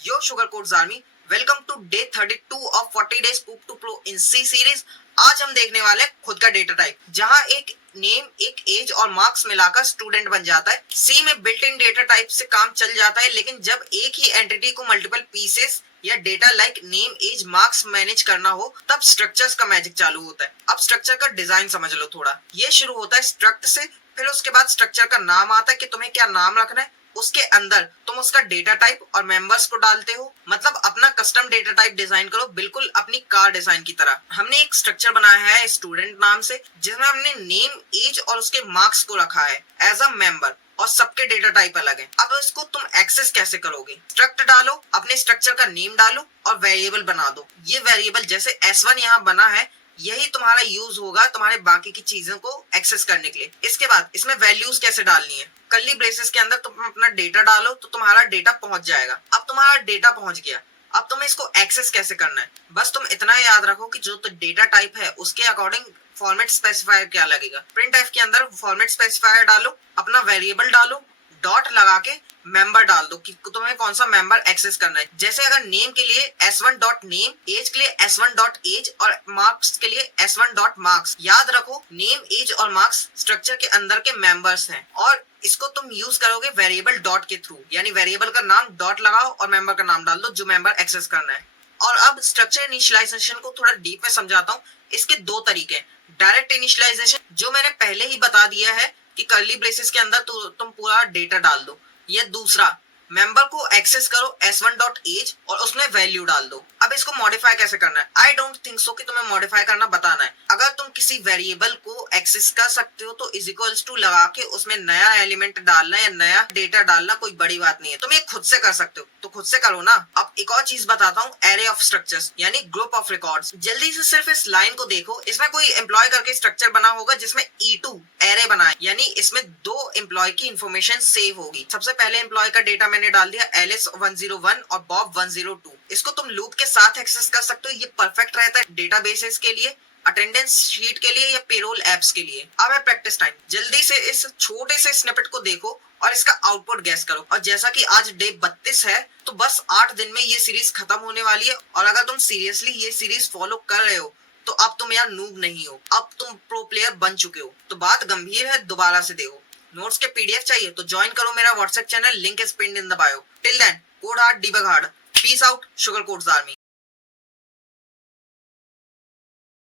Yo Sugar Codes Army, welcome to day 32 of 40 days Poop to Pro in C series। आज हम देखने वाले हैं खुद का डेटा टाइप, जहां एक नेम, एक एज और मार्क्स मिलाकर स्टूडेंट बन जाता है। सी में बिल्ट इन डेटा टाइप से काम चल जाता है, लेकिन जब एक ही एंटिटी को मल्टीपल पीसेस या data like name, age, marks manage करना हो, तब स्ट्रक्चर्स का मैजिक चालू होता है। अब स्ट्रक्चर का डिजाइन समझ लो थोड़ा। ये शुरू होता है स्ट्रक्ट से, फिर उसके बाद स्ट्रक्चर का नाम आता है कि तुम्हें क्या नाम रखना है। उसके अंदर तुम उसका डेटा टाइप और मेंबर्स को डालते हो, मतलब अपना कस्टम डेटा टाइप डिजाइन करो, बिल्कुल अपनी कार डिजाइन की तरह। हमने एक स्ट्रक्चर बनाया है स्टूडेंट नाम से, जिसमें हमने नेम, एज और उसके मार्क्स को रखा है एज अ मेंबर, और सबके डेटा टाइप अलग है। अब इसको तुम एक्सेस कैसे करोगे? स्ट्रक्ट डालो, अपने स्ट्रक्चर का नेम डालो और वेरिएबल बना दो। ये वेरिएबल जैसे S1 यहाँ बना है, यही तुम्हारा यूज होगा तुम्हारे बाकी की चीजों को एक्सेस करने के लिए। इसके बाद इसमें वैल्यूज कैसे डालनी है? कर्ली ब्रेसेस के अंदर तुम अपना डेटा डालो तो तुम्हारा डेटा पहुंच जाएगा। अब तुम्हारा डेटा पहुंच गया, अब तुम्हें इसको एक्सेस कैसे करना है? बस तुम इतना याद रखो कि जो तो डेटा टाइप है उसके अकॉर्डिंग फॉर्मेट स्पेसिफायर क्या लगेगा। प्रिंट एफ के अंदर फॉर्मेट स्पेसिफायर डालो, अपना वेरिएबल डालो, डॉट लगा के मेंबर डाल दो कि तुम्हें कौन सा मेंबर एक्सेस करना है। जैसे अगर नेम के लिए S1 डॉट नेम, एज के लिए S1 डॉट एज और मार्क्स के लिए S1 डॉट मार्क्स। याद रखो नेम, एज और मार्क्स स्ट्रक्चर के अंदर के मेंबर्स हैं, और इसको तुम यूज करोगे वेरिएबल डॉट के थ्रू, यानी वेरिएबल का नाम डॉट लगाओ और मेंबर का नाम डाल दो जो मेंबर एक्सेस करना है। और अब स्ट्रक्चर इनिशियलाइजेशन को थोड़ा डीप में समझाता हूँ। इसके दो तरीके हैं। डायरेक्ट इनिशियलाइजेशन, जो मैंने पहले ही बता दिया है कि कर्ली ब्रेसेस के अंदर तुम पूरा डेटा डाल दो। ये दूसरा, मेंबर को एक्सेस करो S1 डॉट एज और उसमें वैल्यू डाल दो। अब इसको मॉडिफाई कैसे करना है? आई डोंट थिंक सो कि तुम्हें मॉडिफाई करना बताना है। अगर तुम किसी वेरिएबल को एक्सेस कर सकते हो तो इज इक्वल्स टू लगा के उसमें नया एलिमेंट डालना या नया डेटा डालना कोई बड़ी बात नहीं है। तुम ये खुद से कर सकते हो तो खुद से करो ना। अब एक और चीज बताता हूँ, एरे ऑफ स्ट्रक्चर्स यानी ग्रुप ऑफ रिकॉर्ड्स। जल्दी से सिर्फ इस लाइन को देखो, इसमें कोई एम्प्लॉय करके स्ट्रक्चर बना होगा जिसमें E2 एरे बना है, यानी इसमें दो एम्प्लॉय की इंफॉर्मेशन सेव होगी। सबसे पहले एम्प्लॉय का डेटा मैंने डाल दिया Alice 101 और Bob 102। इसको तुम लूप के साथ एक्सेस कर सकते हो। ये परफेक्ट रहता है डेटाबेसेस के लिए, अटेंडेंस शीट के लिए या पेरोल एप्स के लिए। अब है प्रैक्टिस टाइम। जल्दी से इस छोटे से स्निपेट को देखो और इसका आउटपुट गैस करो। और जैसा कि आज डे 32 है, तो बस 8 दिन में ये सीरीज खत्म होने वाली है। और अगर तुम सीरियसली ये सीरीज फॉलो कर रहे हो तो अब तुम यार नूब नहीं हो, अब तुम प्रो प्लेयर बन चुके हो। तो बात गंभीर है, दोबारा से देखो। नोट्स के PDF चाहिए तो ज्वाइन करो मेरा WhatsApp channel, link is pinned in the bio. Till then, code hard, debug hard. Peace out, sugar codes army.